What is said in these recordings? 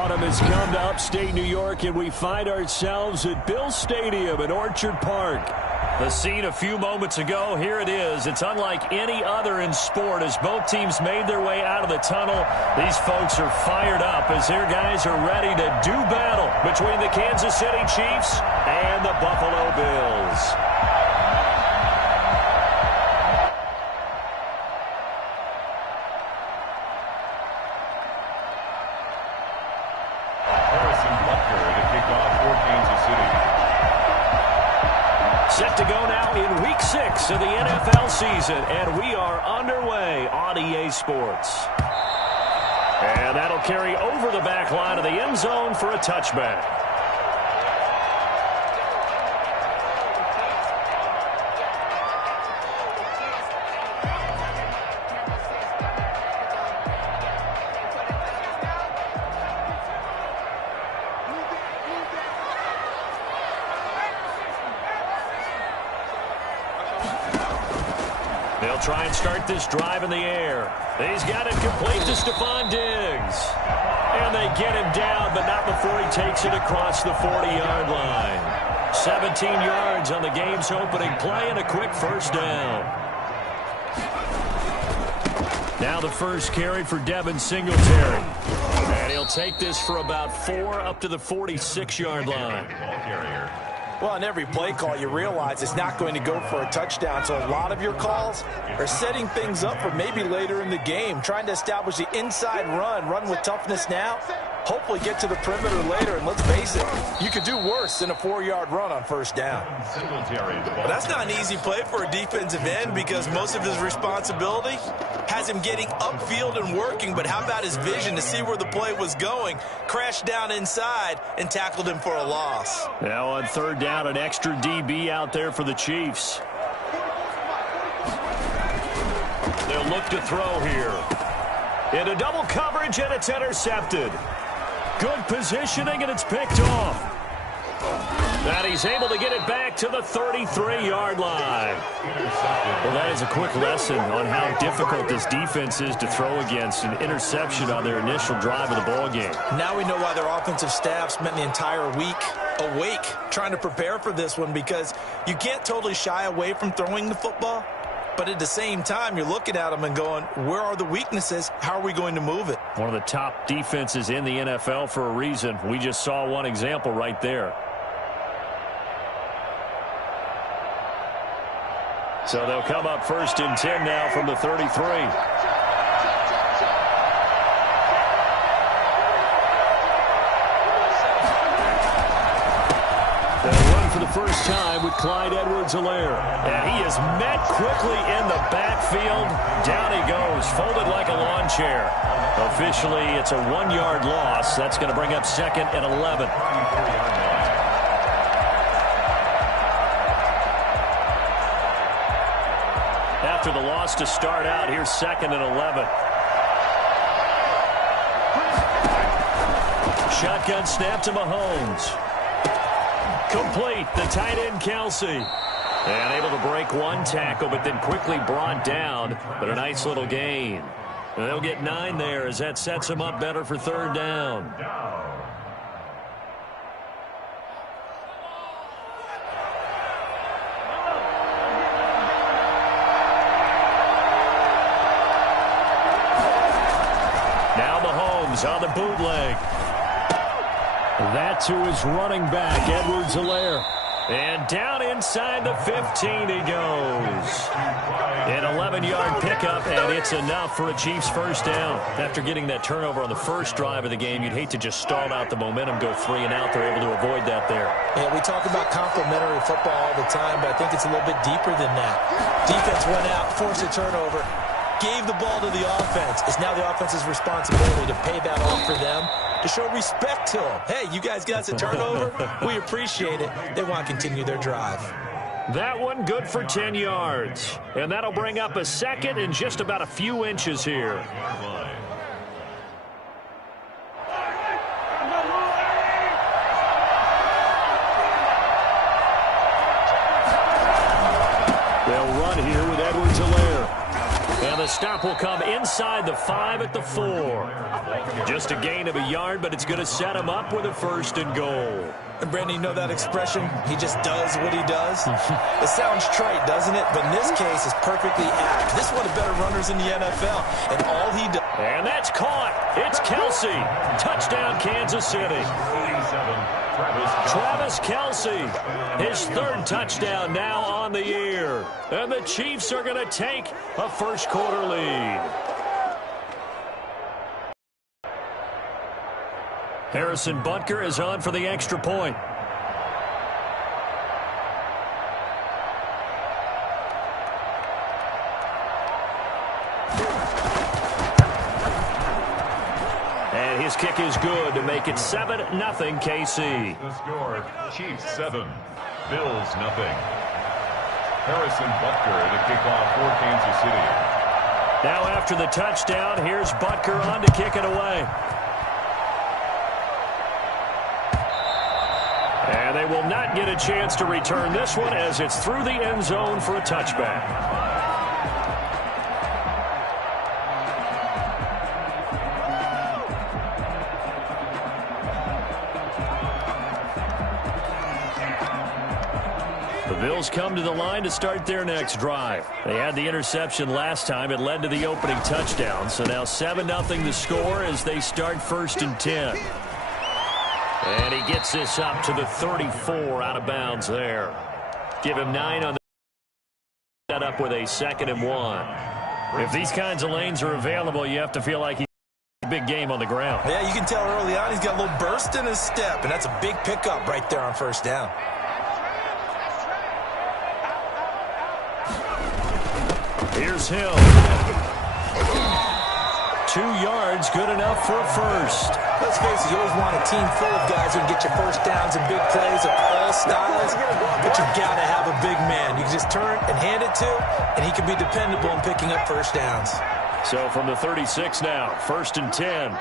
Autumn has come to upstate New York, and we find ourselves at Bill Stadium in Orchard Park. The scene a few moments ago, here it is. It's unlike any other in sport as both teams made their way out of the tunnel. These folks are fired up as their guys are ready to do battle between the Kansas City Chiefs and the Buffalo Bills. Set to go now in Week 6 of the NFL season, and we are underway on EA Sports. And that'll carry over the back line of the end zone for a touchback. They'll try and start this drive in the air. He's got it complete to Stephon Diggs. And they get him down, but not before he takes it across the 40-yard line. 17 yards on the game's opening play and a quick first down. Now the first carry for Devin Singletary. And he'll take this for about 4 up to the 46-yard line. Well, on every play call, you realize it's not going to go for a touchdown. So a lot of your calls are setting things up for maybe later in the game, trying to establish the inside run with toughness now, hopefully get to the perimeter later. And let's face it, you could do worse than a 4-yard run on first down. Well, that's not an easy play for a defensive end because most of his responsibility has him getting upfield and working. But how about his vision to see where the play was going, crashed down inside, and tackled him for a loss. Now on third down, an extra DB out there for the Chiefs. They'll look to throw here. Into double coverage, and it's intercepted. Good positioning, and it's picked off. And he's able to get it back to the 33-yard line. Well, that is a quick lesson on how difficult this defense is to throw against. An interception on their initial drive of the ballgame. Now we know why their offensive staff spent the entire week awake trying to prepare for this one, because you can't totally shy away from throwing the football. But at the same time, you're looking at them and going, where are the weaknesses? How are we going to move it? One of the top defenses in the NFL for a reason. We just saw one example right there. So they'll come up 1st and 10 now from the 33. They'll run for the first time with Clyde Edwards-Helaire. And he is met quickly in the backfield. Down he goes, folded like a lawn chair. Officially, it's a 1-yard loss. That's going to bring up 2nd and 11. After the loss to start out, here's 2nd and 11. Shotgun snap to Mahomes. Complete, the tight end Kelsey. And able to break one tackle, but then quickly brought down. But a nice little gain. And they'll get 9 there as that sets them up better for 3rd down. On the bootleg. That to his running back, Edwards-Helaire. And down inside the 15 he goes. An 11-yard pickup, and it's enough for a Chiefs first down. After getting that turnover on the first drive of the game, you'd hate to just stall out the momentum, go 3 and out. They're able to avoid that there. Yeah, we talk about complementary football all the time, but I think it's a little bit deeper than that. Defense went out, forced a turnover, gave the ball to the offense. It's now the offense's responsibility to pay that off for them, to show respect to them. Hey, you guys got us a turnover. We appreciate it. They want to continue their drive. That one good for 10 yards. And that'll bring up a 2nd and just about a few inches here. They'll run here with Edwards-Helaire. And the stop will come inside the 5 at the 4. Just a gain of a yard, but it's going to set him up with a 1st and goal. And Brandon, you know that expression? He just does what he does? It sounds trite, doesn't it? But in this case, it's perfectly apt. This is one of the better runners in the NFL. And all he does... And that's caught. It's Kelsey. Touchdown, Kansas City. Travis Kelsey, his 3rd touchdown now on the year. And the Chiefs are going to take a first-quarter lead. Harrison Butker is on for the extra point. And his kick is good to make it 7-0 KC. The score, Chiefs 7, Bills 0. Harrison Butker to kick off for Kansas City. Now after the touchdown, here's Butker on to kick it away. And they will not get a chance to return this one as it's through the end zone for a touchback. The Bills come to the line to start their next drive. They had the interception last time. It led to the opening touchdown. So now 7-0 the score as they start 1st and 10. And he gets this up to the 34 out of bounds there. Give him 9 on the set up with a 2nd and 1. If these kinds of lanes are available, you have to feel like he's a big game on the ground. Yeah, you can tell early on he's got a little burst in his step, and that's a big pickup right there on 1st down. Here's Hill. 2 yards, good enough for a 1st. Let's face it, you always want a team full of guys who can get you 1st downs and big plays of all styles, but you've got to have a big man. You can just turn and hand it to, and he can be dependable in picking up 1st downs. So from the 36 now, 1st and 10.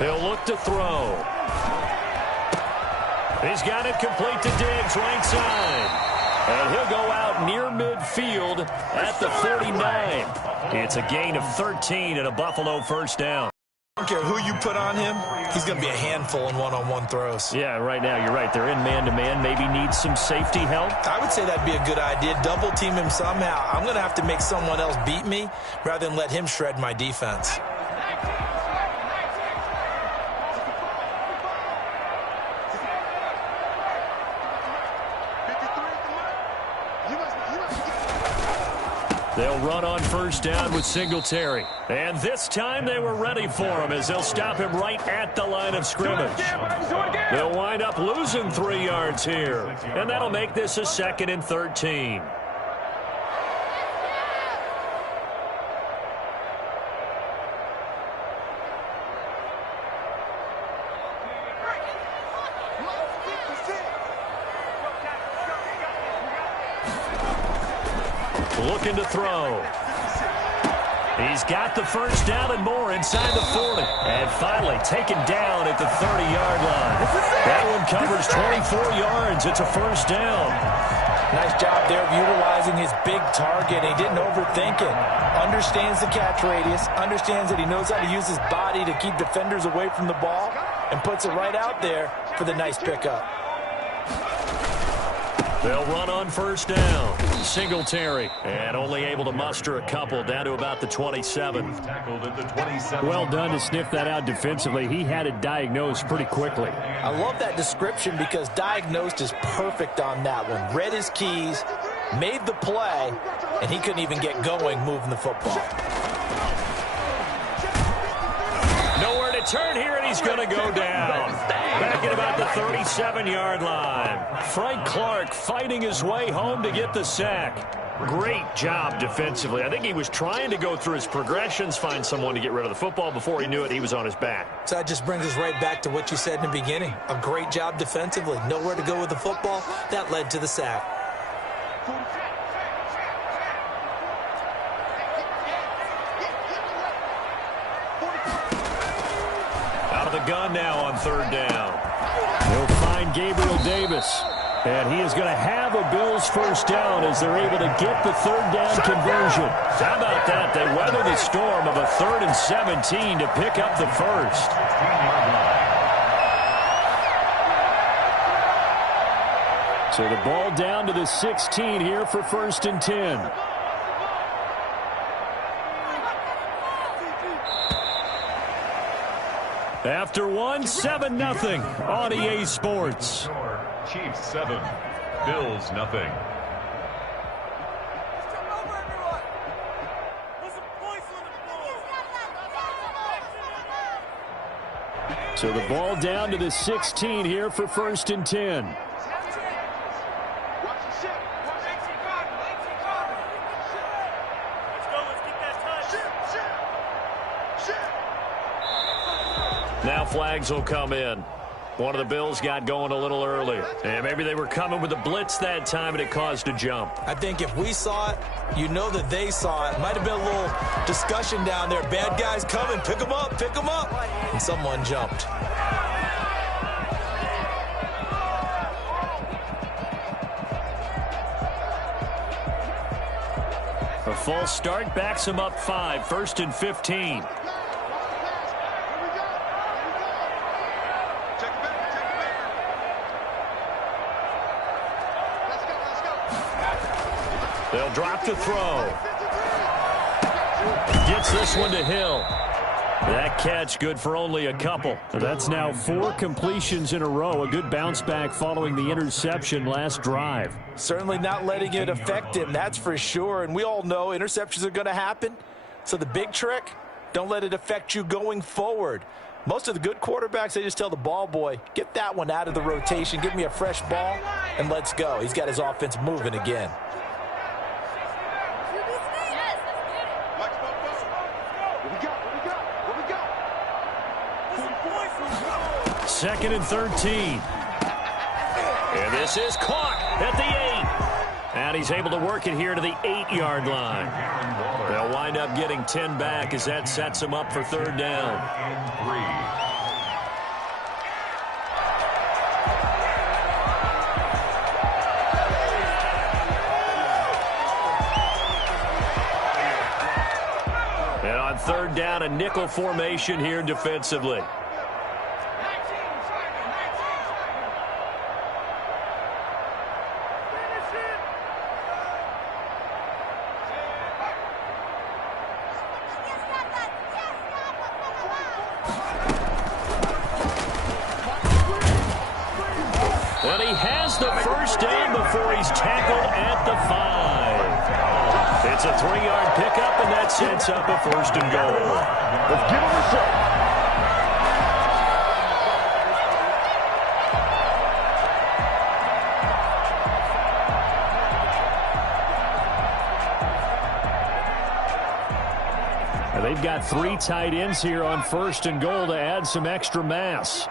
He'll look to throw. He's got it complete to Diggs, right side. And he'll go out near midfield at the 49. It's a gain of 13 and a Buffalo 1st down. I don't care who you put on him, he's going to be a handful in one-on-one throws. Yeah, right now you're right. They're in man-to-man. Maybe needs some safety help. I would say that'd be a good idea. Double team him somehow. I'm going to have to make someone else beat me rather than let him shred my defense. They'll run on 1st down with Singletary. And this time they were ready for him as they'll stop him right at the line of scrimmage. They'll wind up losing 3 yards here. And that'll make this a 2nd and 13. Looking to throw. He's got the 1st down and more inside the 40. And finally taken down at the 30-yard line. That one covers 24 yards. It's a 1st down. Nice job there of utilizing his big target. He didn't overthink it. Understands the catch radius. Understands that he knows how to use his body to keep defenders away from the ball. And puts it right out there for the nice pickup. They'll run on 1st down. Singletary. And only able to muster a couple down to about the 27. Well done to sniff that out defensively. He had it diagnosed pretty quickly. I love that description because diagnosed is perfect on that one. Read his keys, made the play, and he couldn't even get going moving the football. Nowhere to turn here, and he's going to go down. Back at about the 37-yard line. Frank Clark fighting his way home to get the sack. Great job defensively. I think he was trying to go through his progressions, find someone to get rid of the football. Before he knew it, he was on his back. So that just brings us right back to what you said in the beginning. A great job defensively. Nowhere to go with the football. That led to the sack. Out of the gun now on 3rd down. He'll find Gabriel Davis. And he is going to have a Bills first down as they're able to get the third down conversion. How about that? They weather the storm of a 3rd and 17 to pick up the first. So the ball down to the 16 here for 1st and 10. After 7-0 on EA Sports. Chiefs 7, Bills nothing. So the ball down to the 16 here for 1st and 10. Now flags will come in. One of the Bills got going a little early. And maybe they were coming with a blitz that time, and it caused a jump. I think if we saw it, you know that they saw it. Might have been a little discussion down there. Bad guys coming. Pick them up. Pick them up. And someone jumped. A false start backs him up 5. 1st and 15. They'll drop to throw. Gets this one to Hill. That catch good for only a couple. That's now 4 completions in a row. A good bounce back following the interception last drive. Certainly not letting it affect him, that's for sure. And we all know interceptions are going to happen. So the big trick, don't let it affect you going forward. Most of the good quarterbacks, they just tell the ball boy, get that one out of the rotation, give me a fresh ball, and let's go. He's got his offense moving again. 2nd and 13. And this is caught at the 8. And he's able to work it here to the 8-yard line. They'll wind up getting 10 back as that sets them up for 3rd down. And on 3rd down, a nickel formation here defensively. And he has the first down before he's tackled at the 5. It's a 3-yard pickup, and that sets up a 1st and goal. Let's give him a shot. And they've got 3 tight ends here on 1st and goal to add some extra mass.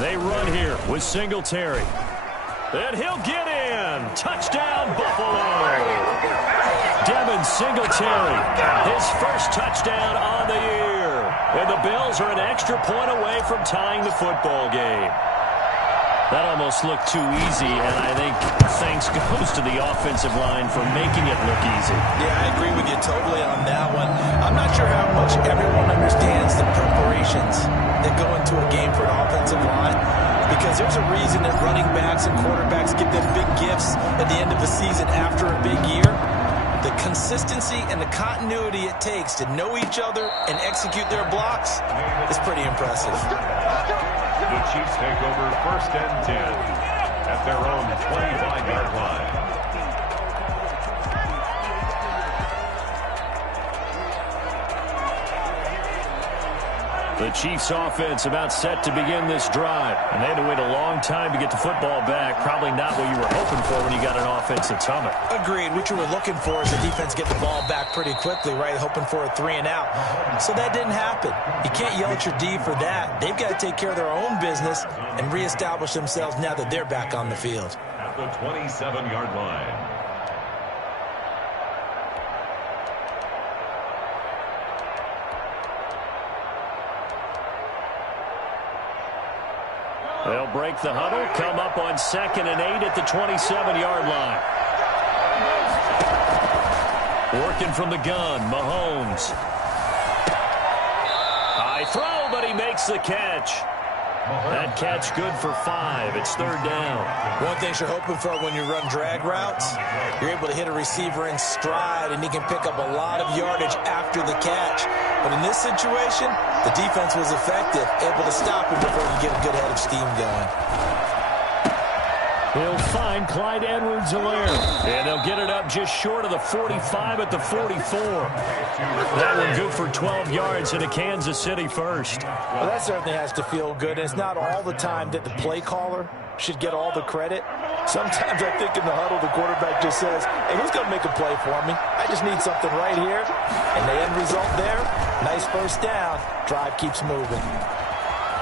They run here with Singletary. And he'll get in. Touchdown, Buffalo. Devin Singletary, his first touchdown on the year. And the Bills are an extra point away from tying the football game. That almost looked too easy, and I think thanks goes to the offensive line for making it look easy. Yeah, I agree with you totally on that one. I'm not sure how much everyone understands the preparations that go into a game for an offensive line, because there's a reason that running backs and quarterbacks get them big gifts at the end of the season after a big year. The consistency and the continuity it takes to know each other and execute their blocks is pretty impressive. The Chiefs take over 1st and 10 at their own 25-yard line. The Chiefs offense about set to begin this drive. And they had to wait a long time to get the football back. Probably not what you were hoping for when you got an offense that's humming. Agreed. What you were looking for is the defense get the ball back pretty quickly, right? Hoping for a 3 and out. So that didn't happen. You can't yell at your D for that. They've got to take care of their own business and reestablish themselves now that they're back on the field. At the 27-yard line. They'll break the huddle, come up on 2nd and 8 at the 27-yard line. Working from the gun, Mahomes. High throw, but he makes the catch. That catch good for 5. It's 3rd down. One thing you're hoping for when you run drag routes, you're able to hit a receiver in stride, and he can pick up a lot of yardage after the catch. But in this situation, the defense was effective, able to stop him before he get a good head of steam going. He'll find Clyde Edwards-Helaire. And they'll get it up just short of the 45 at the 44. That one good for 12 yards and a Kansas City first. Well, that certainly has to feel good. And it's not all the time that the play caller should get all the credit. Sometimes I think in the huddle, the quarterback just says, hey, who's going to make a play for me? I just need something right here. And the end result there, nice first down. Drive keeps moving.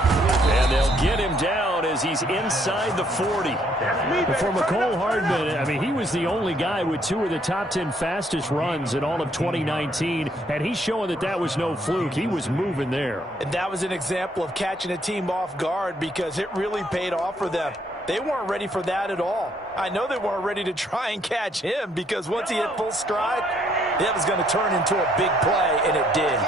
And they'll get him down as he's inside the 40. For McCole Hardman, I mean, he was the only guy with 2 of the top 10 fastest runs in all of 2019, and he's showing that that was no fluke. He was moving there. And that was an example of catching a team off guard because it really paid off for them. They weren't ready for that at all. I know they weren't ready to try and catch him because once he hit full stride, that was going to turn into a big play, and it did.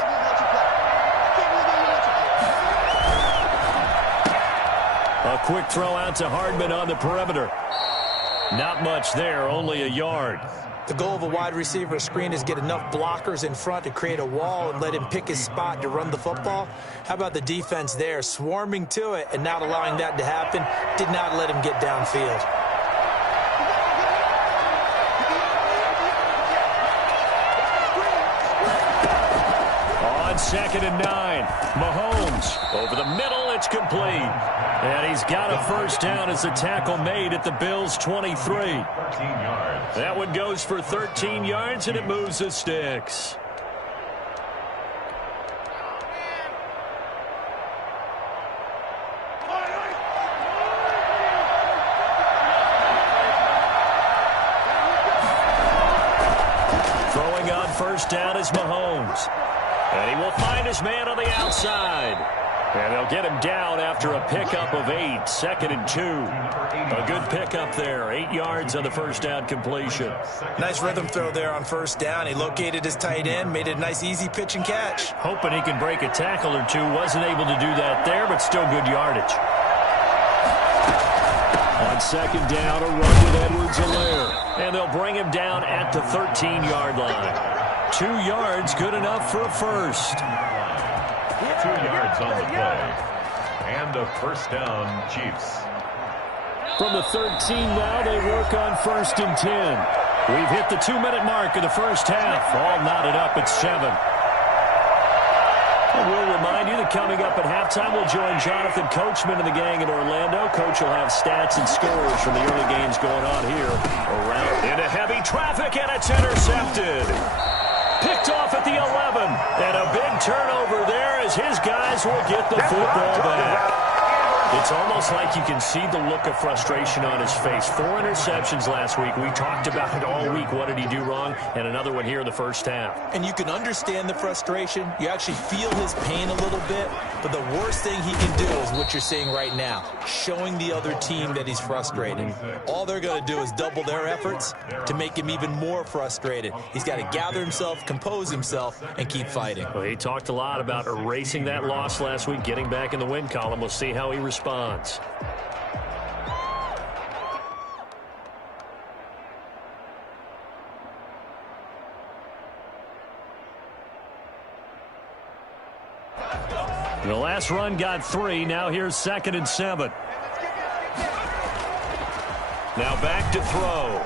A quick throw out to Hardman on the perimeter. Not much there, only a yard. The goal of a wide receiver screen is get enough blockers in front to create a wall and let him pick his spot to run the football. How about the defense there, swarming to it and not allowing that to happen? Did not let him get downfield. On 2nd and 9, Mahomes over the middle, it's complete. And he's got a first down as the tackle made at the Bills' 23. 13 yards. That one goes for 13 yards, and it moves the sticks. Throwing on first down is Mahomes. And he will find his man on the outside. And they'll get him down after a pickup of 8, 2nd and 2. A good pickup there, 8 yards on the first down completion. Nice rhythm throw there on first down. He located his tight end, made it a nice easy pitch and catch. Hoping he can break a tackle or two. Wasn't able to do that there, but still good yardage. On 2nd down, a run with Edwards-Helaire. And they'll bring him down at the 13-yard line. 2 yards, good enough for a first. 2 yards on the play. And a first down, Chiefs. From the 13 now, they work on 1st and 10. We've hit the 2-minute mark of the first half. All knotted up at 7. And we'll remind you that coming up at halftime, we'll join Jonathan Coachman and the gang in Orlando. Coach will have stats and scores from the early games going on here around. Into heavy traffic, and it's intercepted. Picked off at the 11, and a big turnover there as his guys will get the football back. It's almost like you can see the look of frustration on his face. 4 interceptions last week. We talked about it all week. What did he do wrong? And another one here in the first half. And you can understand the frustration. You actually feel his pain a little bit. But the worst thing he can do is what you're seeing right now, showing the other team that he's frustrated. All they're going to do is double their efforts to make him even more frustrated. He's got to gather himself, compose himself, and keep fighting. Well, he talked a lot about erasing that loss last week, getting back in the win column. We'll see how he responds. The last run got 3. Now here's 2nd and 7. Now back to throw.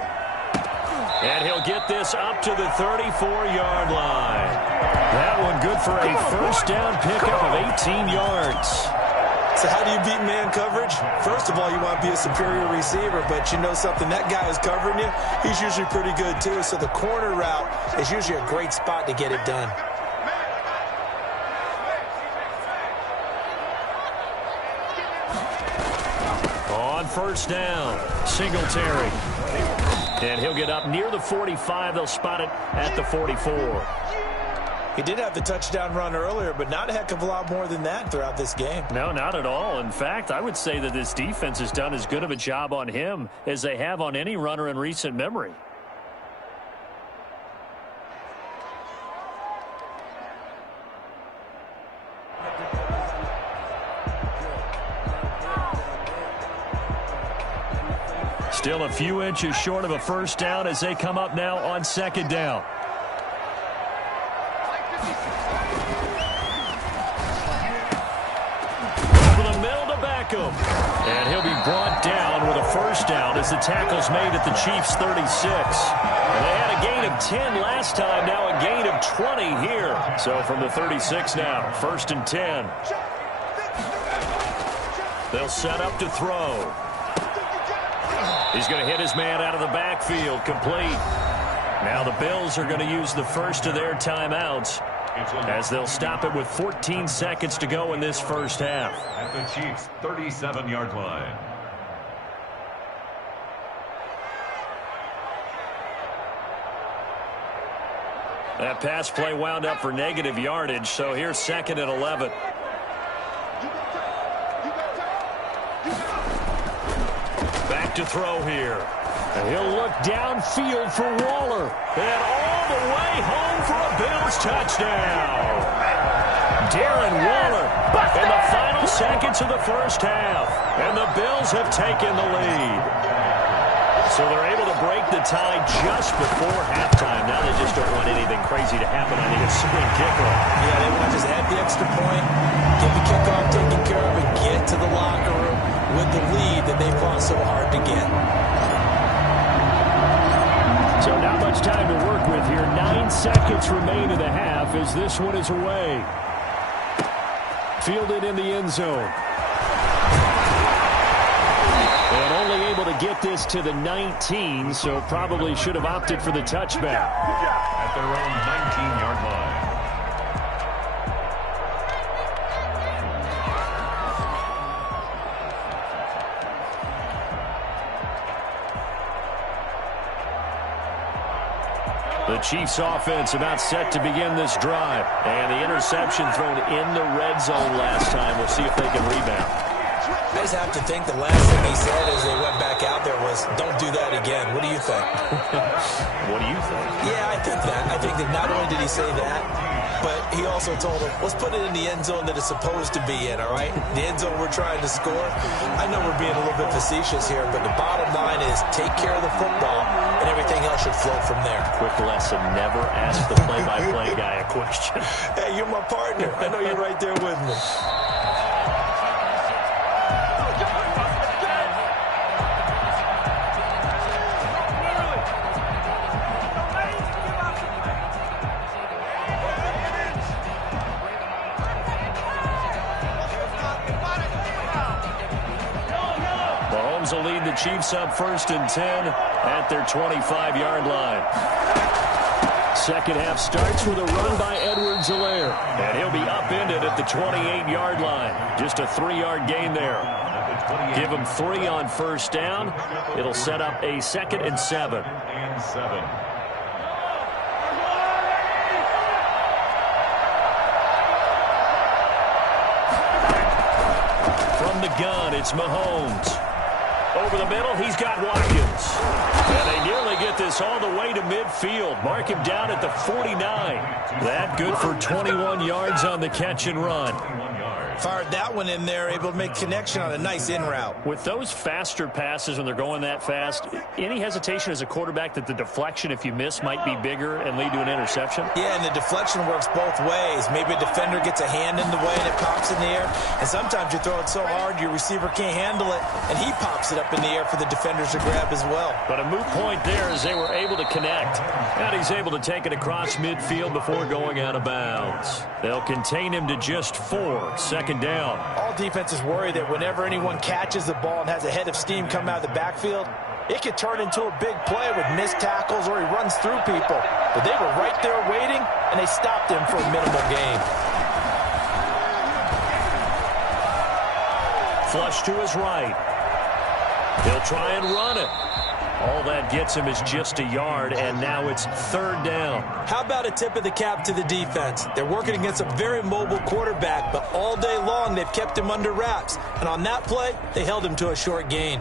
And he'll get this up to the 34-yard line. That one good for a first down pickup of 18 yards. So how do you beat man coverage? First of all, you want to be a superior receiver, but you know something, that guy who's covering you, he's usually pretty good too. So the corner route is usually a great spot to get it done. On first down, Singletary. And he'll get up near the 45. They'll spot it at the 44. He did have the touchdown run earlier, but not a heck of a lot more than that throughout this game. No, not at all. In fact, I would say that this defense has done as good of a job on him as they have on any runner in recent memory. Still a few inches short of a first down as they come up now on second down. Over the middle to Beckham. And he'll be brought down with a first down as the tackle's made at the Chiefs' 36. And they had a gain of 10 last time, now a gain of 20 here. So from the 36 now, 1st and 10. They'll set up to throw. He's going to hit his man out of the backfield, complete. Now the Bills are going to use the first of their timeouts as they'll stop it with 14 seconds to go in this first half. At the Chiefs' 37-yard line. That pass play wound up for negative yardage, so here's 2nd and 11. Back to throw here. And he'll look downfield for Waller. And all the way home for a Bills touchdown. Darren Waller in the final seconds of the first half. And the Bills have taken the lead. So they're able to break the tie just before halftime. Now they just don't want anything crazy to happen. I think it's swing kickoff. Yeah, they want to just add the extra point, get the kickoff taken care of, and get to the locker room with the lead that they fought so hard to get. So not much time to work with here. 9 seconds remain in the half as this one is away. Fielded in the end zone. And only able to get this to the 19, so probably should have opted for the touchback. At their own 19-yard line. The Chiefs offense about set to begin this drive. And the interception thrown in the red zone last time. We'll see if they can rebound. I just have to think the last thing he said as they went back out there was, don't do that again. What do you think? What do you think? Yeah, I think that. I think that not only did he say that, but he also told him, let's put it in the end zone that it's supposed to be in, all right? The end zone we're trying to score. I know we're being a little bit facetious here, but the bottom line is take care of the football, and everything else should flow from there. Quick lesson, never ask the play-by-play guy a question. Hey, you're my partner. I know you're right there with me. Will lead the Chiefs up 1st and 10 at their 25-yard line. Second half starts with a run by Edwards-Helaire. And he'll be upended at the 28-yard line. Just a 3-yard gain there. Give him 3 on first down. It'll set up a 2nd and 7. From the gun, it's Mahomes. Over the middle, he's got Watkins. And they nearly get this all the way to midfield. Mark him down at the 49. That good for 21 yards on the catch and run. Fired that one in there, able to make connection on a nice in route. With those faster passes when they're going that fast, any hesitation as a quarterback that the deflection, if you miss, might be bigger and lead to an interception? Yeah, and the deflection works both ways. Maybe a defender gets a hand in the way and it pops in the air. And sometimes you throw it so hard your receiver can't handle it, and he pops it up in the air for the defenders to grab as well. But a moot point there as they were able to connect. And he's able to take it across midfield before going out of bounds. They'll contain him to just 4. Second down. All defenses worry that whenever anyone catches the ball and has a head of steam come out of the backfield, it could turn into a big play with missed tackles or he runs through people. But they were right there waiting, and they stopped him for a minimal gain. Flush to his right. He'll try and run it. All that gets him is just a yard, and now it's 3rd down. How about a tip of the cap to the defense? They're working against a very mobile quarterback, but all day long they've kept him under wraps. And on that play, they held him to a short gain.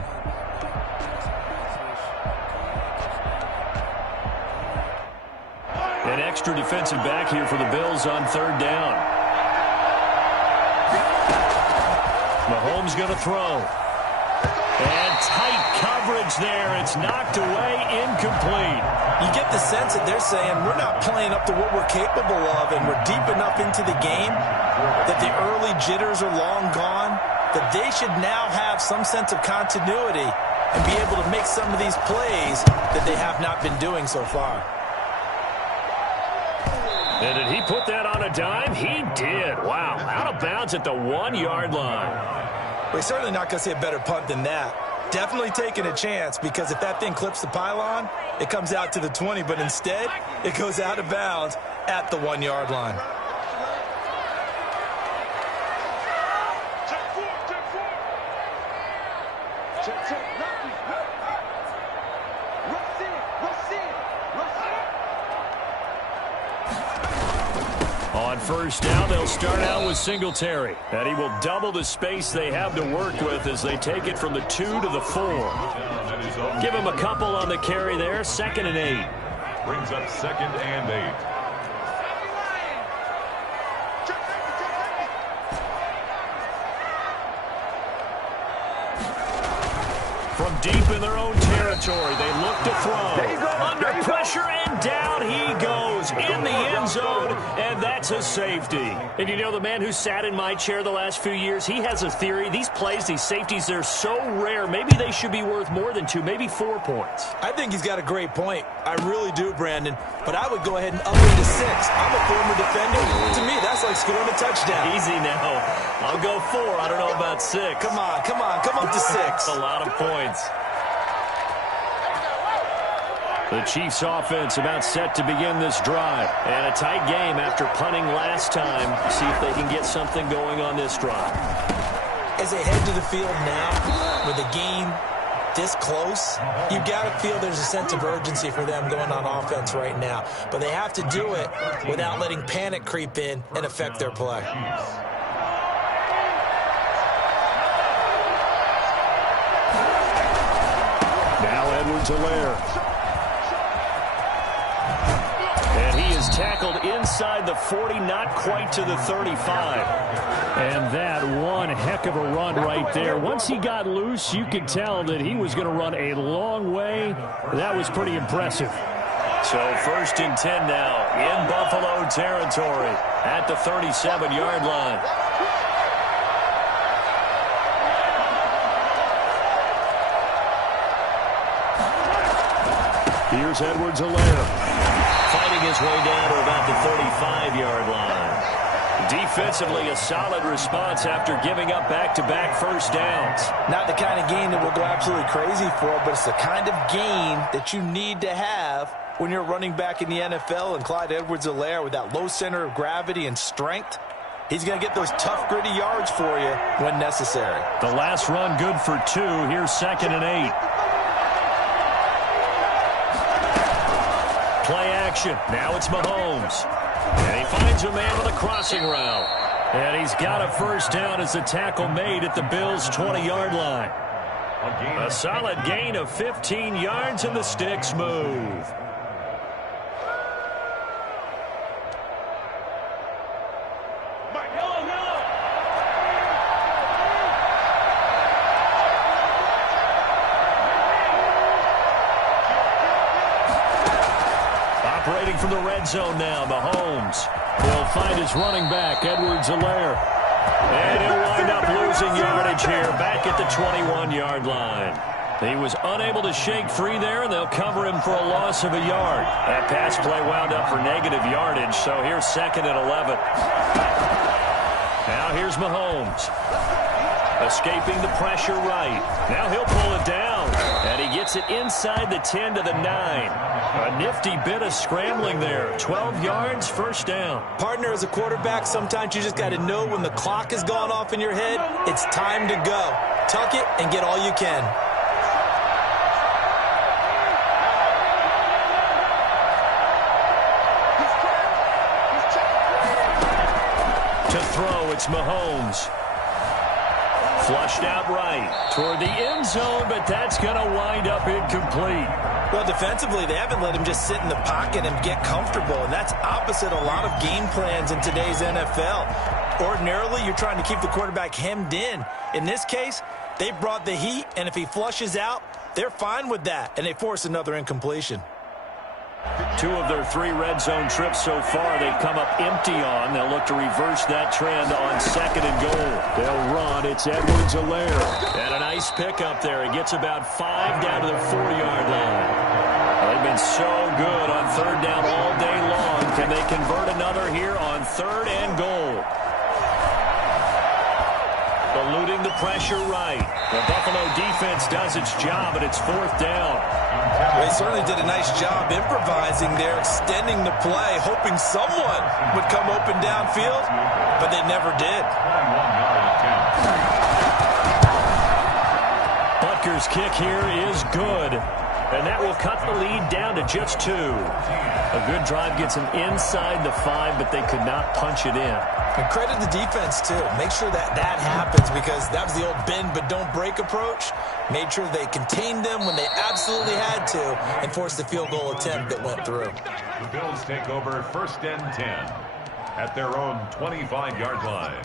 An extra defensive back here for the Bills on 3rd down. Mahomes going to throw. And tight coverage there. It's knocked away, incomplete. You get the sense that they're saying we're not playing up to what we're capable of, and we're deep enough into the game that the early jitters are long gone, that they should now have some sense of continuity and be able to make some of these plays that they have not been doing so far. And did he put that on a dime? He did. Wow, out of bounds at the 1-yard line. We're certainly not going to see a better punt than that. Definitely taking a chance, because if that thing clips the pylon, it comes out to the 20, but instead, it goes out of bounds at the 1-yard line. On 1st down, they'll start out with Singletary. And he will double the space they have to work with as they take it from the 2 to the 4. Give him a couple on the carry there. 2nd and 8. Brings up 2nd and 8. From deep in their own territory, they look to throw. Under pressure, and down he goes in the end zone, and that's a safety. And you know, the man who sat in my chair the last few years, he has a theory. These plays, these safeties, they're so rare. Maybe they should be worth more than 2, maybe 4 points. I think he's got a great point. I really do, Brandon. But I would go ahead and up it to 6. I'm a former defender. To me, that's like scoring a touchdown. Easy now. I'll go 4. I don't know about 6. Come on. Come up to 6. A lot of points. The Chiefs offense about set to begin this drive. And a tight game after punting last time. See if they can get something going on this drive. As they head to the field now, with the game this close, you've got to feel there's a sense of urgency for them going on offense right now. But they have to do it without letting panic creep in and affect their play. Now Edwards-Helaire. And he is tackled inside the 40, not quite to the 35. And that one heck of a run right there. Once he got loose, you could tell that he was going to run a long way. That was pretty impressive. So 1st and 10 now in Buffalo territory at the 37-yard line. Here's Edwards-Helaire. Fighting his way down to about the 35-yard line. Defensively, a solid response after giving up back-to-back first downs. Not the kind of gain that we'll go absolutely crazy for, but it's the kind of gain that you need to have when you're running back in the NFL. And Clyde Edwards-Helaire, with that low center of gravity and strength, he's going to get those tough, gritty yards for you when necessary. The last run good for 2. Here's 2nd and 8. Play action. Now it's Mahomes. And he finds a man with a crossing route. And he's got a first down as the tackle made at the Bills' 20-yard line. A solid gain of 15 yards, and the sticks move. Operating from the red zone now, Mahomes will find his running back, Edwards-Helaire. And he'll wind up losing yardage here, back at the 21-yard line. He was unable to shake free there, and they'll cover him for a loss of a yard. That pass play wound up for negative yardage, so here's 2nd and 11. Now here's Mahomes. Escaping the pressure right. Now he'll pull it down. And he gets it inside the 10 to the 9. A nifty bit of scrambling there. 12 yards, first down. Partner, as a quarterback, sometimes you just got to know when the clock has gone off in your head, it's time to go. Tuck it and get all you can. it's Mahomes. Flushed out right toward the end zone, but that's going to wind up incomplete. Well, defensively, they haven't let him just sit in the pocket and get comfortable, and that's opposite a lot of game plans in today's NFL. Ordinarily, you're trying to keep the quarterback hemmed in. In this case, they brought the heat, and if he flushes out, they're fine with that, and they force another incompletion. 2 of their 3 red zone trips so far they've come up empty on. They'll look to reverse that trend on 2nd and goal. They'll run. It's Edwards-Helaire. And a nice pickup there. He gets about 5 down to the 4-yard line. They've been so good on 3rd down all day long. Can they convert another here on 3rd and goal? Eluding the pressure right. The Buffalo defense does its job, and it's 4th down. They certainly did a nice job improvising there, extending the play, hoping someone would come open downfield, but they never did. Butker's kick here is good, and that will cut the lead down to just 2. A good drive gets them inside the 5, but they could not punch it in. And credit the defense, too. Make sure that happens, because that was the old bend but don't break approach. Made sure they contained them when they absolutely had to and forced the field goal attempt that went through. The Bills take over 1st and 10 at their own 25-yard line.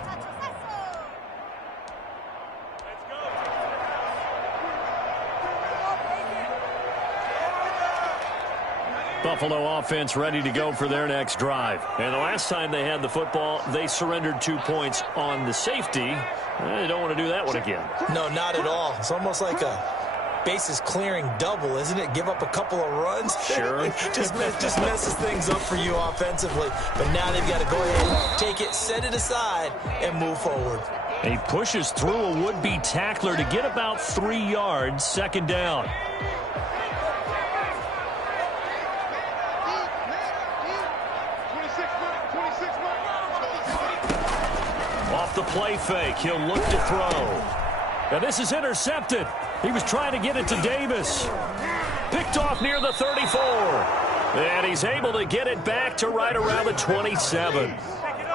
Buffalo offense ready to go for their next drive. And the last time they had the football, they surrendered 2 points on the safety. They don't want to do that one again. No, not at all. It's almost like a bases clearing double, isn't it? Give up a couple of runs. Sure. just messes things up for you offensively. But now they've got to go ahead, take it, set it aside, and move forward. He pushes through a would-be tackler to get about 3 yards, 2nd down. Off the play fake, he'll look to throw. Now this is intercepted. He was trying to get it to Davis. Picked off near the 34. And he's able to get it back to right around the 27.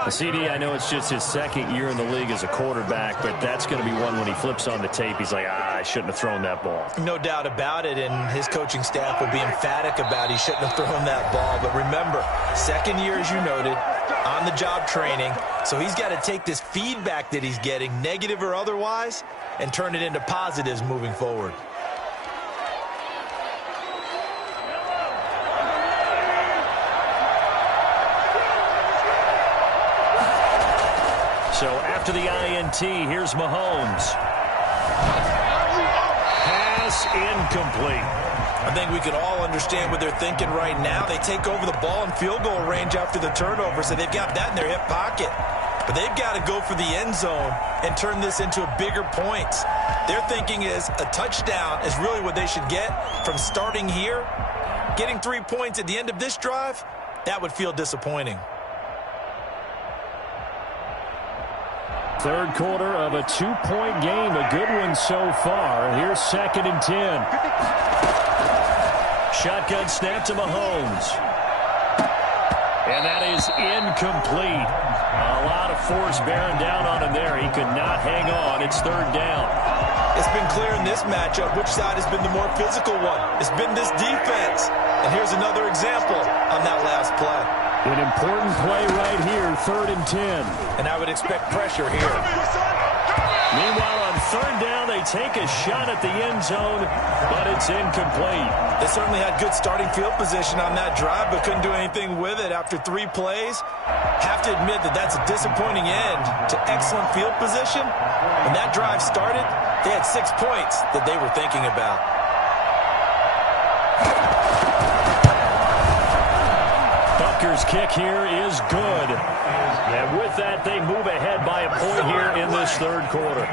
CD, I know it's just his 2nd year in the league as a quarterback, but that's going to be one when he flips on the tape. He's like, I shouldn't have thrown that ball. No doubt about it, and his coaching staff will be emphatic about he shouldn't have thrown that ball. But remember, 2nd year, as you noted, on-the-job training, so he's got to take this feedback that he's getting, negative or otherwise, and turn it into positives moving forward. So after the INT, here's Mahomes. Pass incomplete. I think we can all understand what they're thinking right now. They take over the ball in field goal range after the turnover, so they've got that in their hip pocket. But they've got to go for the end zone and turn this into a bigger point. Their thinking is a touchdown is really what they should get from starting here. Getting 3 points at the end of this drive, that would feel disappointing. 3rd quarter of a 2-point game, a good one so far. Here's 2nd and 10. Shotgun snap to Mahomes. And that is incomplete. A lot of force bearing down on him there. He could not hang on. It's 3rd down. It's been clear in this matchup which side has been the more physical one. It's been this defense. And here's another example on that last play. An important play right here, 3rd and 10. And I would expect pressure here. Meanwhile, on 3rd down, they take a shot at the end zone, but it's incomplete. They certainly had good starting field position on that drive, but couldn't do anything with it after 3 plays. Have to admit that that's a disappointing end to excellent field position. When that drive started, they had 6 points that they were thinking about. Butker's kick here is good. And with that, they move ahead by a point here in this 3rd quarter.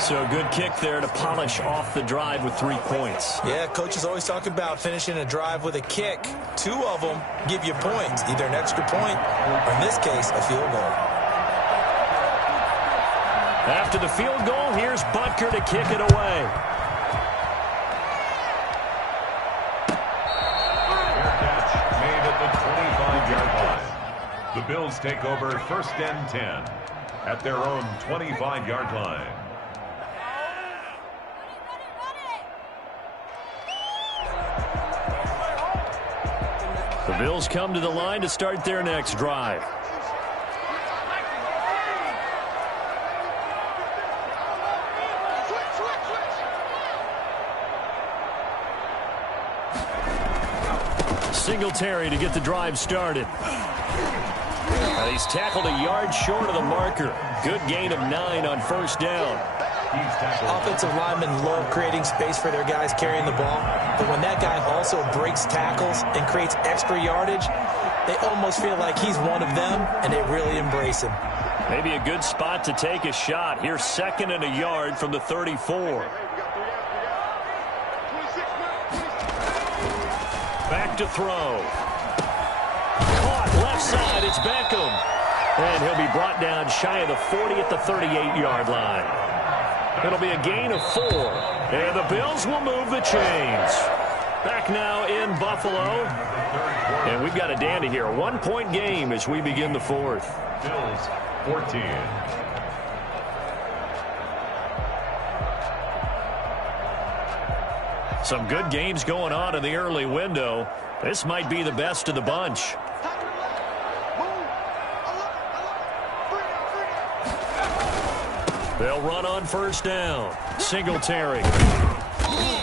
So good kick there to polish off the drive with 3 points. Yeah, coaches always talk about finishing a drive with a kick. 2 of them give you points, either an extra point or, in this case, a field goal. After the field goal, here's Butker to kick it away. Made at the 25-yard line. The Bills take over 1st and 10 at their own 25-yard line. The Bills come to the line to start their next drive. Singletary to get the drive started. He's tackled a yard short of the marker. Good gain of 9 on first down. Offensive linemen love creating space for their guys carrying the ball, but when that guy also breaks tackles and creates extra yardage, they almost feel like he's one of them, and they really embrace him. Maybe a good spot to take a shot. Here's 2nd and a yard from the 34. Back to throw. Caught left side. It's Beckham. And he'll be brought down shy of the 40 at the 38-yard line. It'll be a gain of 4. And the Bills will move the chains. Back now in Buffalo. And we've got a dandy here. A 1-point game as we begin the 4th. Bills 14. Some good games going on in the early window. This might be the best of the bunch. They'll run on first down. Singletary.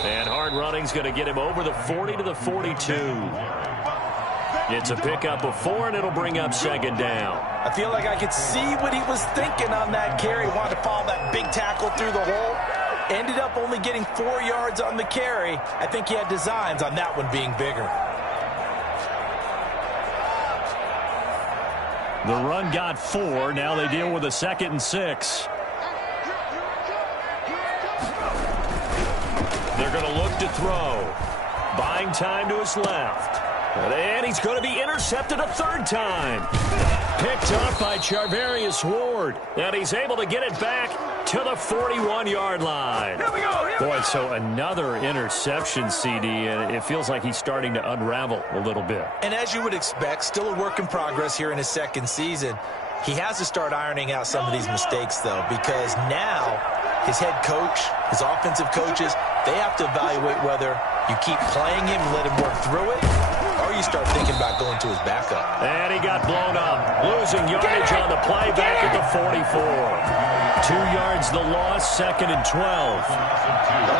And hard running's going to get him over the 40 to the 42. It's a pickup of 4, and it'll bring up 2nd down. I feel like I could see what he was thinking on that carry. Wanted to follow that big tackle through the hole. Ended up only getting 4 yards on the carry. I think he had designs on that one being bigger. The run got 4. Now they deal with a 2nd and 6. They're going to look to throw. Buying time to his left. And he's going to be intercepted a 3rd time. Picked up by Charvarius Ward. And he's able to get it back to the 41-yard line. Here we go. Boy, so another interception, CD, and it feels like he's starting to unravel a little bit. And as you would expect, still a work in progress here in his 2nd season. He has to start ironing out some of these mistakes, though, because now his head coach, his offensive coaches, they have to evaluate whether you keep playing him and let him work through it, or you start thinking about going to his backup. And he got blown up, losing yardage on the play back at the 44. 2 yards the loss, 2nd and 12.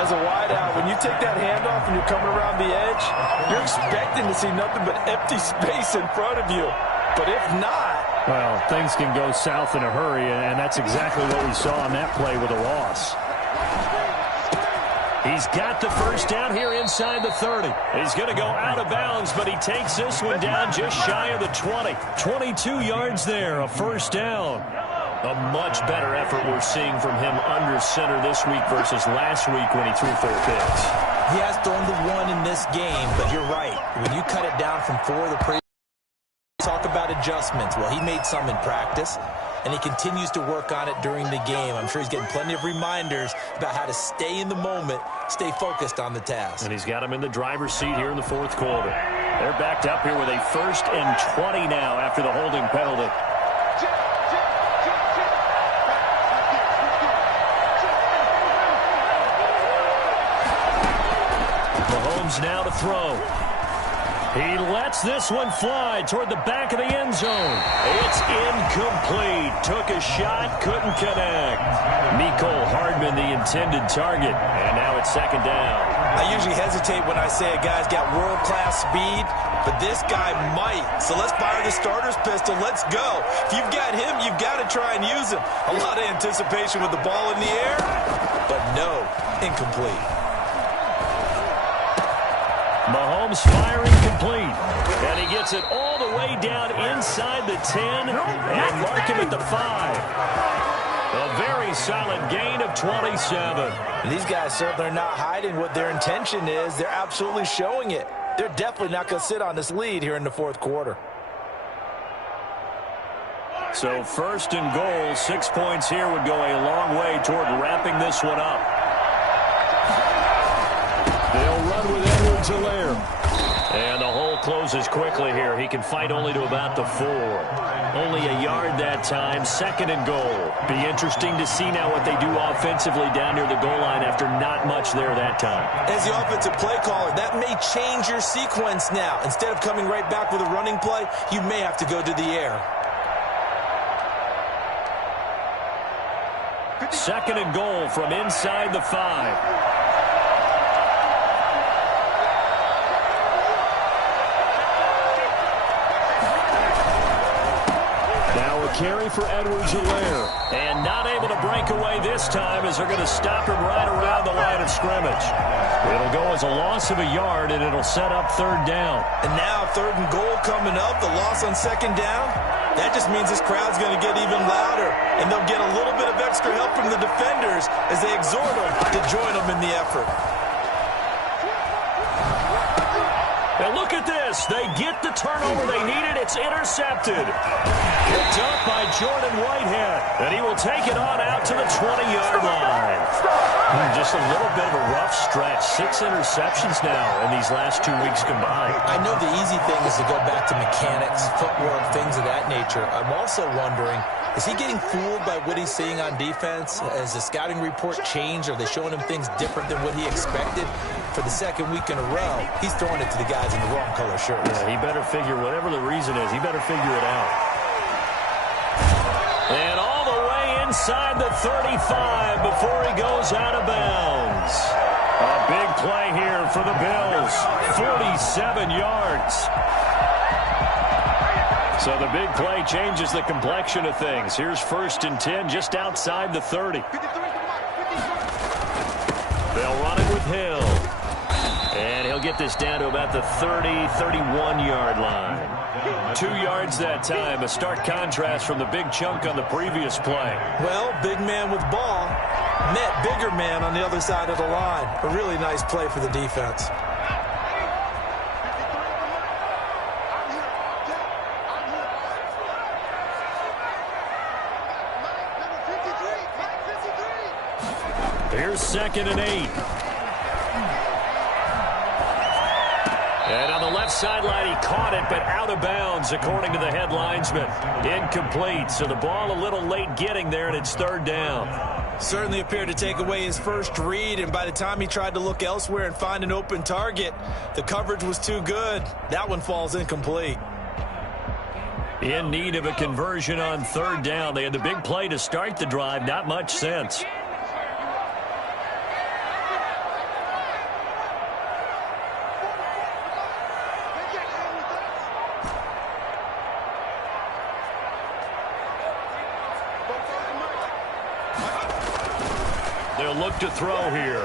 As a wideout, when you take that handoff and you're coming around the edge, you're expecting to see nothing but empty space in front of you. But if not... Well, things can go south in a hurry, and that's exactly what we saw on that play with a loss. He's got the first down here inside the 30. He's going to go out of bounds, but he takes this one down just shy of the 20. 22 yards there, a first down. A much better effort we're seeing from him under center this week versus last week when he threw 4 picks. He has thrown the 1 in this game, but you're right. When you cut it down from 4 the previous, talk about adjustments. Well, he made some in practice, and he continues to work on it during the game. I'm sure he's getting plenty of reminders about how to stay in the moment, stay focused on the task. And he's got him in the driver's seat here in the 4th quarter. They're backed up here with a 1st and 20 now after the holding penalty. Mahomes now to throw. He lets this one fly toward the back of the end zone. It's incomplete. Took a shot, couldn't connect. Mecole Hardman, the intended target. And now it's 2nd down. I usually hesitate when I say a guy's got world-class speed, but this guy might. So let's fire the starter's pistol. Let's go. If you've got him, you've got to try and use him. A lot of anticipation with the ball in the air, but no, incomplete. Mahomes firing complete. And he gets it all the way down inside the 10 and mark him at the 5. A very solid gain of 27. And these guys certainly are not hiding what their intention is. They're absolutely showing it. They're definitely not going to sit on this lead here in the 4th quarter. So 1st and goal, 6 points here would go a long way toward wrapping this one up. They'll run with Edwards-Helaire. And the hole closes quickly here. He can fight only to about the 4. Only a yard that time, 2nd and goal. Be interesting to see now what they do offensively down near the goal line after not much there that time. As the offensive play caller, that may change your sequence now. Instead of coming right back with a running play, you may have to go to the air. 2nd and goal from inside the 5. Carry for Edwards-Helaire. And not able to break away this time as they're going to stop him right around the line of scrimmage. It'll go as a loss of a yard, and it'll set up 3rd down. And now 3rd and goal coming up, the loss on 2nd down. That just means this crowd's going to get even louder, and they'll get a little bit of extra help from the defenders as they exhort them to join them in the effort. Now look at this. They get the turnover they needed. It's intercepted. Picked up by Jordan Whitehead. And he will take it on out to the 20-yard line. Just a little bit of a rough stretch. 6 interceptions now in these last 2 weeks combined. I know the easy thing is to go back to mechanics, footwork, things of that nature. I'm also wondering, is he getting fooled by what he's seeing on defense? Has the scouting report changed? Are they showing him things different than what he expected? For the 2nd week in a row, he's throwing it to the guys in the wrong color shirts. Yeah, he better figure, whatever the reason is, he better figure it out. And all the way inside the 35 before he goes out of bounds. A big play here for the Bills. 47 yards. So the big play changes the complexion of things. Here's 1st and 10 just outside the 30. They'll run it with Hill. And he'll get this down to about the 30, 31-yard line. 2 yards that time, a stark contrast from the big chunk on the previous play. Well, big man with ball met bigger man on the other side of the line. A really nice play for the defense. Here's 2nd and 8. And on the left sideline, he caught it, but out of bounds, according to the head linesman. Incomplete, so the ball a little late getting there, and it's 3rd down. Certainly appeared to take away his first read, and by the time he tried to look elsewhere and find an open target, the coverage was too good. That one falls incomplete. In need of a conversion on 3rd down. They had the big play to start the drive, not much sense. They'll look to throw here.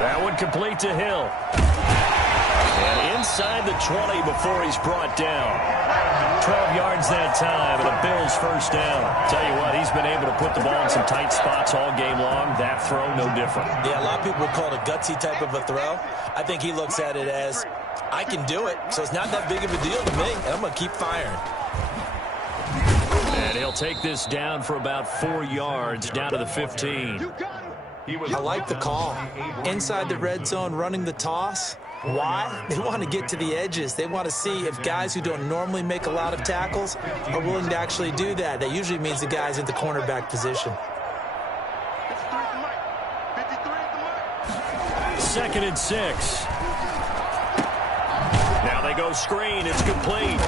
That one complete to Hill. And inside the 20 before he's brought down. 12 yards that time, and a Bills 1st down. Tell you what, he's been able to put the ball in some tight spots all game long. That throw, no different. Yeah, a lot of people would call it a gutsy type of a throw. I think he looks at it as, I can do it, so it's not that big of a deal to me, and I'm going to keep firing. And he'll take this down for about 4 yards, down to the 15. I like the call. Inside the red zone, running the toss. Why? They want to get to the edges. They want to see if guys who don't normally make a lot of tackles are willing to actually do that. That usually means the guy's in the cornerback position. 2nd and 6. Now they go screen. It's complete.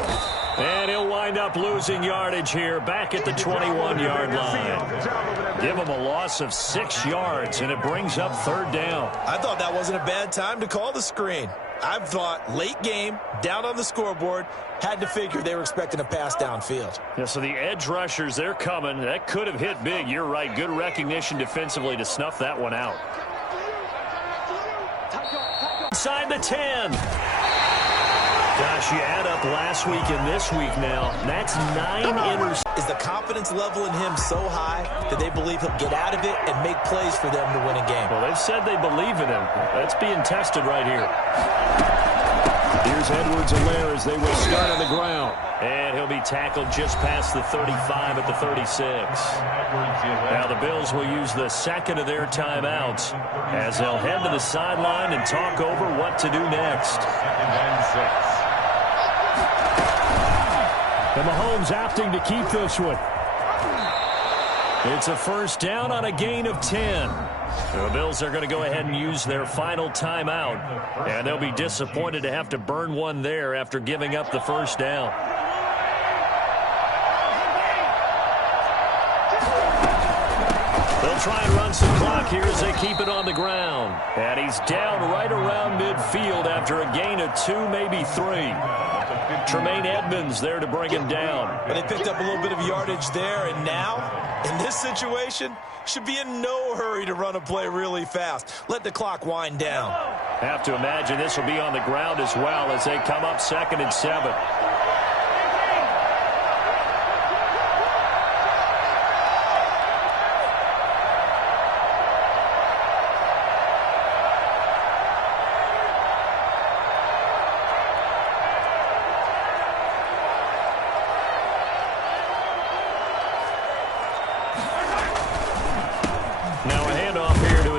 And he'll wind up losing yardage here back at the 21-yard line. Give him a loss of 6 yards, and it brings up 3rd down. I thought that wasn't a bad time to call the screen. I've thought late game, down on the scoreboard, had to figure they were expecting a pass downfield. Yeah, so the edge rushers, they're coming. That could have hit big. You're right. Good recognition defensively to snuff that one out. Inside the 10. Gosh, you add up last week and this week now. That's 9 interceptions. Is the confidence level in him so high that they believe he'll get out of it and make plays for them to win a game? Well, they've said they believe in him. That's being tested right here. Here's Edwards-Helaire as they will start on the ground. And he'll be tackled just past the 35 at the 36. Now the Bills will use the second of their timeouts as they'll head to the sideline and talk over what to do next. And Mahomes opting to keep this one. It's a first down on a gain of 10. The Bills are going to go ahead and use their final timeout, and they'll be disappointed to have to burn one there after giving up the first down. They'll try and run some clock here as they keep it on the ground. And he's down right around midfield after a gain of 2, maybe 3. Tremaine Edmonds there to bring him down. But they picked up a little bit of yardage there, and now, in this situation, should be in no hurry to run a play really fast. Let the clock wind down. Have to imagine this will be on the ground as well as they come up 2nd and 7.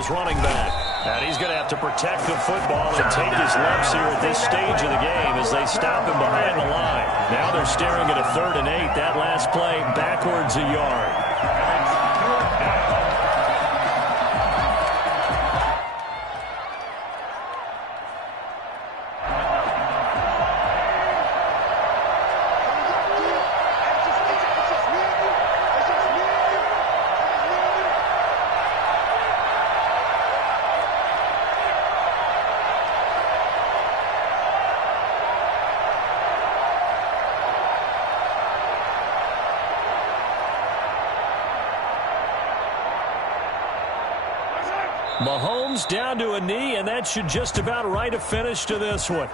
Running back. And he's going to have to protect the football and take his lumps here at this stage of the game as they stop him behind the line. Now they're staring at a 3rd and 8. That last play backwards a yard. Mahomes down to a knee, and that should just about write a finish to this one.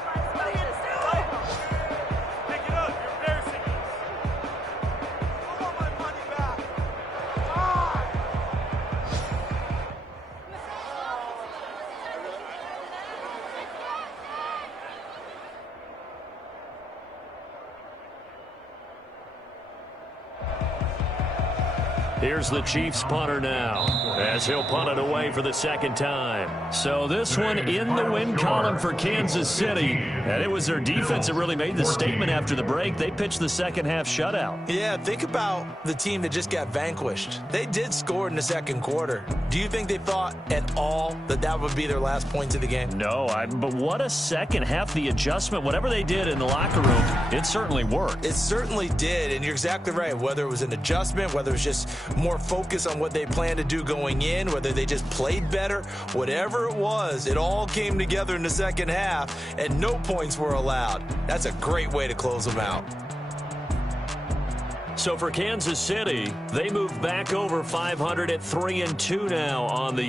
Here's the Chiefs punter now as he'll punt it away for the 2nd time. So this one in the win column for Kansas City. And it was their defense that really made the statement after the break. They pitched the second-half shutout. Yeah, think about the team that just got vanquished. They did score in the 2nd quarter. Do you think they thought at all that that would be their last points of the game? No, but what a second half. The adjustment, whatever they did in the locker room, it certainly worked. It certainly did, and you're exactly right. Whether it was an adjustment, whether it was just more focus on what they planned to do going in, whether they just played better, whatever it was, it all came together in the 2nd half, and no points were allowed. That's a great way to close them out. So for Kansas City, they move back over 500 at 3-2 now on the